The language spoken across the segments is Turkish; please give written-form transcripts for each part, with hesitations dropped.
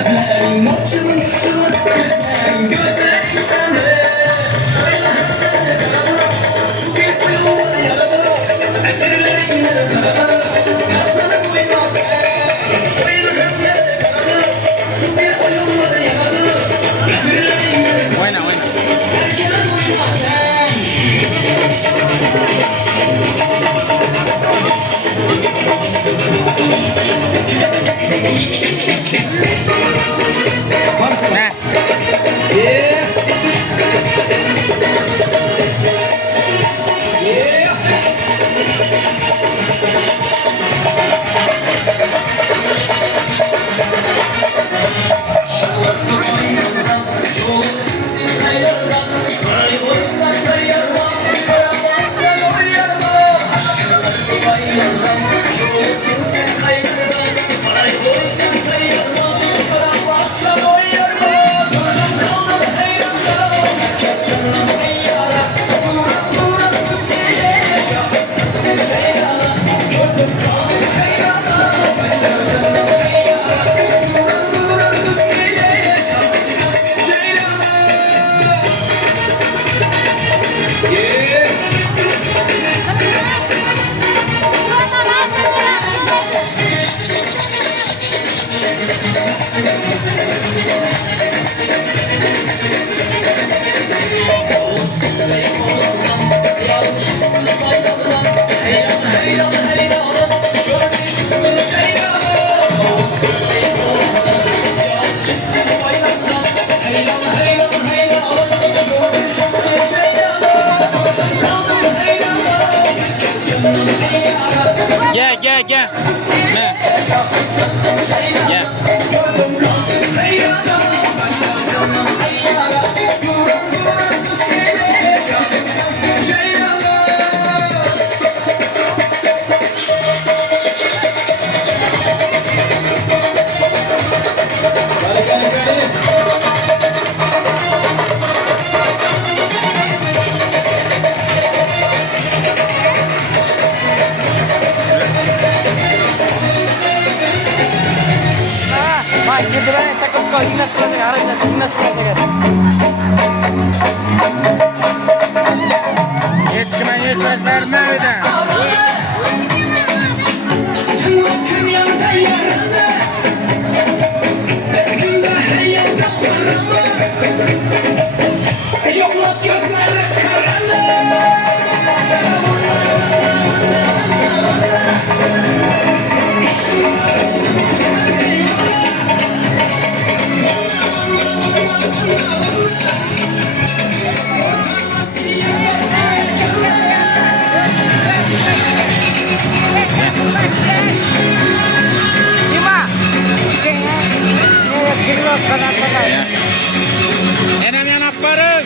Kalplerim uçumun uçumun gözlerim gözlerim seni. Su gibi yolları yaradı, etirlerimle karadı. Yazları duymaz oyunlarımla karadı. Su gibi yolları yaradı, etirlerimle karadı. Buena, buena. Erken duymaz sen. Nah, Yeah. Yeah. yeah. Nah. Yeah. Bak girdiler takıp koy yine sırada arasında yine sırada gel. Yetişme yetmez verme öyle. Yokluk gözleri karalı. Lima. Kilo kanat. Enem yanap barın.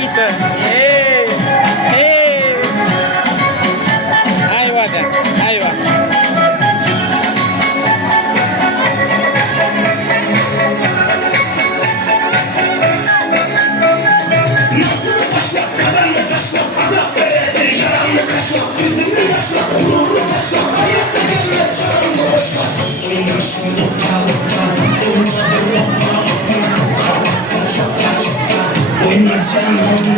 Kita. Aywa da. Aywa. Nasıl başla, karanlık taşla, azap veredir yaranlık taşla, yüzümü yaşla, gururlu taşla, hayatta gelmez çağrımda boşla. Oynar şimdi lokta, durmadı lokta, kafası çokta, oynar canım.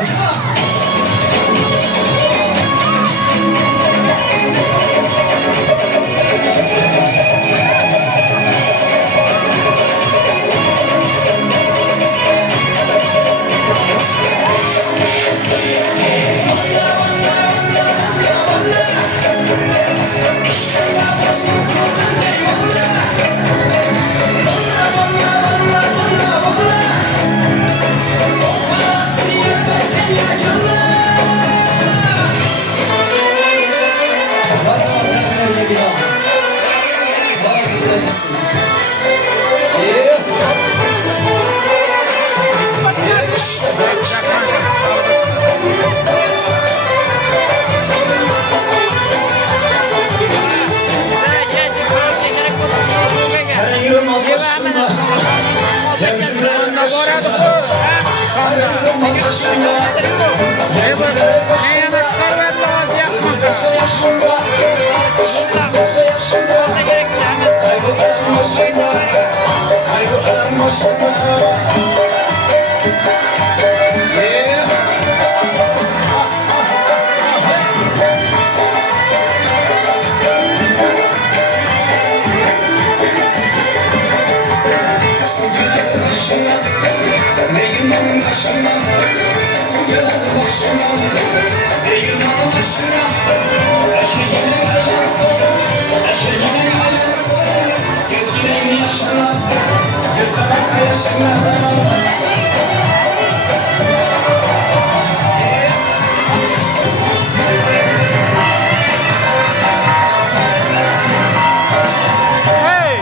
Hey!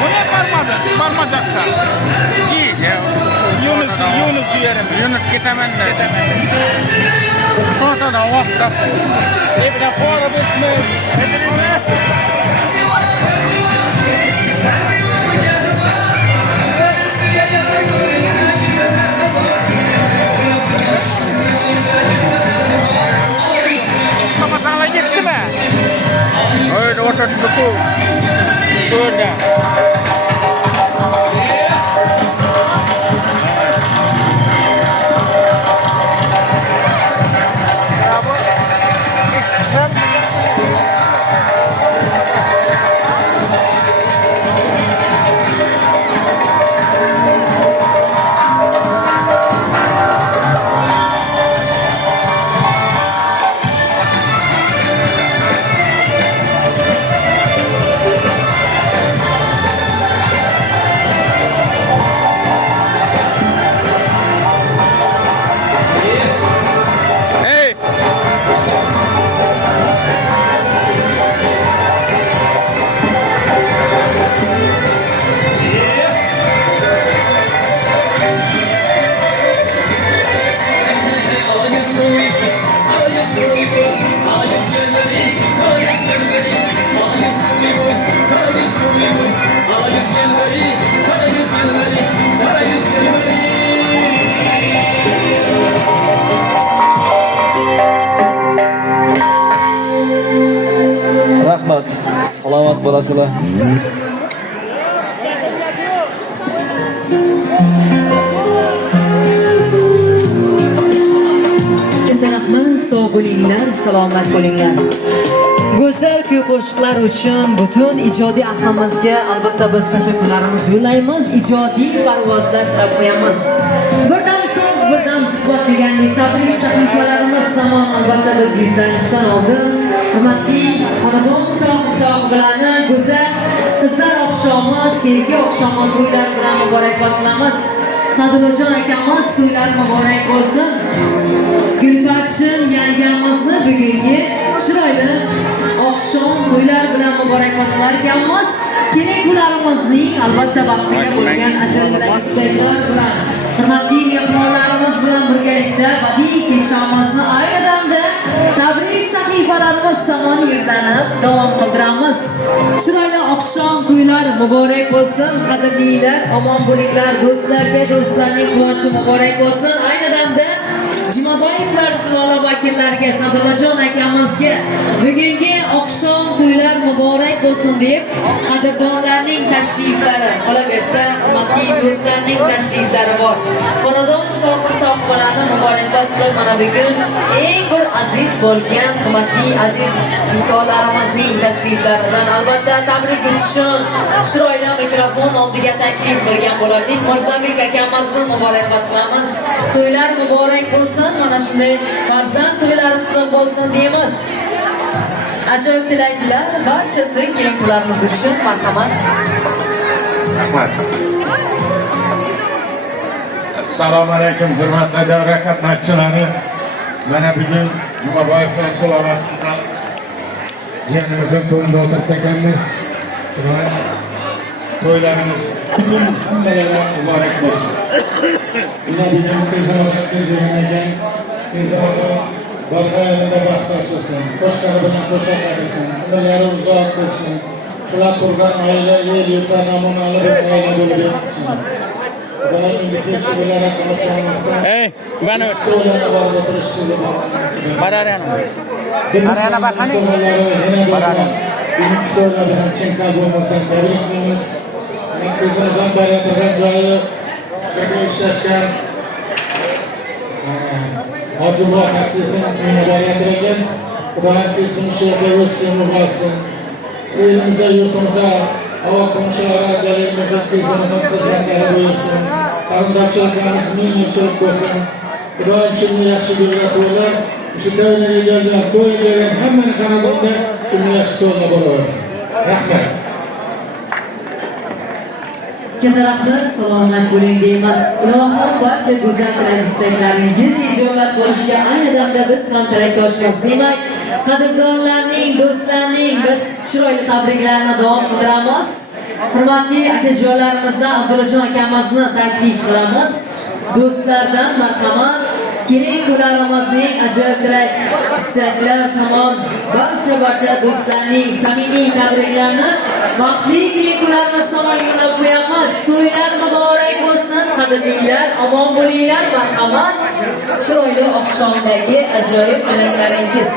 Bu ne parmadın? Parmayacaksan. İyi ya. Yunus diyelim. Yunus gidemem de. Sonra da vakta. Bir de fora bitmez. Kapatana gitti mi? Öyle ortasında bu. Burada. Hey! Rahmat. Salomat bo'lasizlar. Katta rahmat, sog' bo'linglar, salomat bo'linglar. Go'zal kuy-qo'shiqlar uchun butun ijodiy ahlimizga albatta biz tashakkurlarimizni yo'llaymiz, ijodiy parvozlar tilab qo'yamiz. Birdan so'z, birdan suhbat degandek tabrik sahifalarimiz tamom albatta biz izlanishdan oldin hurmatli xonadon sohiblari go'zal qizlar oqshomi, sevgi oqshomi to'ylar bilan muborakbod qilamiz. Sadullajon akamiz to'ylar muborak bo'lsin. Gulparchin yangamizni bugungi chiroyli oqshom to'ylar bilan muborakbod qilar ekanmiz. Kelin-kuylarimizning albatta baxtiga bo'lgan ajoyib istaklar bilan hurmatli mehmonlarimiz bilan birgalikda badiiy kechamizni ayni damda tabrik sahifalarimiz tomon yuzlanib davom qildiramiz. Chiroyli oqshom to'ylar muborak bo'lsin. Qadrlilar, omon bo'linglar. Do'stlarga, do'stlarning quvonchi muborak bo'lsin. Ayni damda Jumaboyevlar Silola vakillariga, Sadullajon akamizga bugungi oqshom to'ylar muborak bo'lsin deb qadrdonlarning tashriflari, qolaversa hurmatli do'stlarning tashriflari bor. Xonadon sohibalarni muborakbod qilib mana bugun eng bir aziz bo'lgan hurmatli aziz insonlarimizning tashriflaridan albatta tabrik uchun chiroyli mikrofon oldiga taklif qilgan bo'lardik. Mirzabek akamizni muborakbod qilamiz. To'ylar muborak bo'lsin. Mana shunday farzand to'ylari qutlug' bo'lsin deymiz. Ajoyib tilaklar barchasi kelin-kuylarimiz uchun. Marhamat. Rahmat. Assalomu alaykum hurmatli davra qatnashchilari. Mana bugun Jumaboyevlar sulolasiga jiyanimizning to'yida o'tirib ekanmiz. To'ylarimiz butun hammalariga muborak bo'lsin. Mana bugun tezroq barqarorlikda baxt bo'lsin. Qo'shqari bilan qo'shaq bo'lsin. Umrlari uzoq bo'lsin. Shular turgan oila, el yurtda namunali bir oila bo'lib yetsin. Xudoyim endi tekshiruvlar qilayotganimizdan Ey, bana ver. to'ylarga borib o'tirishni nasib Bararena. etsin. Arayana bakani. Bararena. Birinchi to'ylarda ham chempionat bo'lmasdan tabriklaymiz. Ko'zimizdan baraturgan joyi birga ishlashgan Hojibroq Aksiysin minnatdorlar ekan. Xudoyim kelsin shu yerda o'ssin, ulg'aysin. Elimizga, yurtimizga, havo qo'mishlarga, joylarimizga ko'zimizdan xizmatlari buyursin. Qarindoshchiliklarimiz ming yilchilik bo'lsin. Xudoyim shunga yaxshi bo'lgan to'ylar, shu davraga kelgan, to'yga kelgan hammani xonadonida shunga yaxshi to'ylar bo'laversin. Rahmat. Katta rahmat, salomat bo'ling deymiz. Ilohim barcha go'zal tilak istaklaringiz ijobat bo'lishiga ayni damda biz ham tilakdoshmiz. Demak, qadrdonlarning, do'stlarning biz chiroyli tabriklarni davom ettiramiz. Hurmatli akajo'larimizdan Abdullajon akamizni taklif qilamiz. Do'stlardan marhamat, keling kunlarimizning ajoyib tilak istaklar tomon barcha do'stlarning samimiy tabriklarini vaqtli keling kunlarimiz tomon yo'llab qo'yamiz. To'ylar muborak bo'lsin, qadrlilar, omon bo'linglar, marhamat. Chiroyli oqshomdagi ajoyib tilaklaringiz.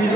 Biz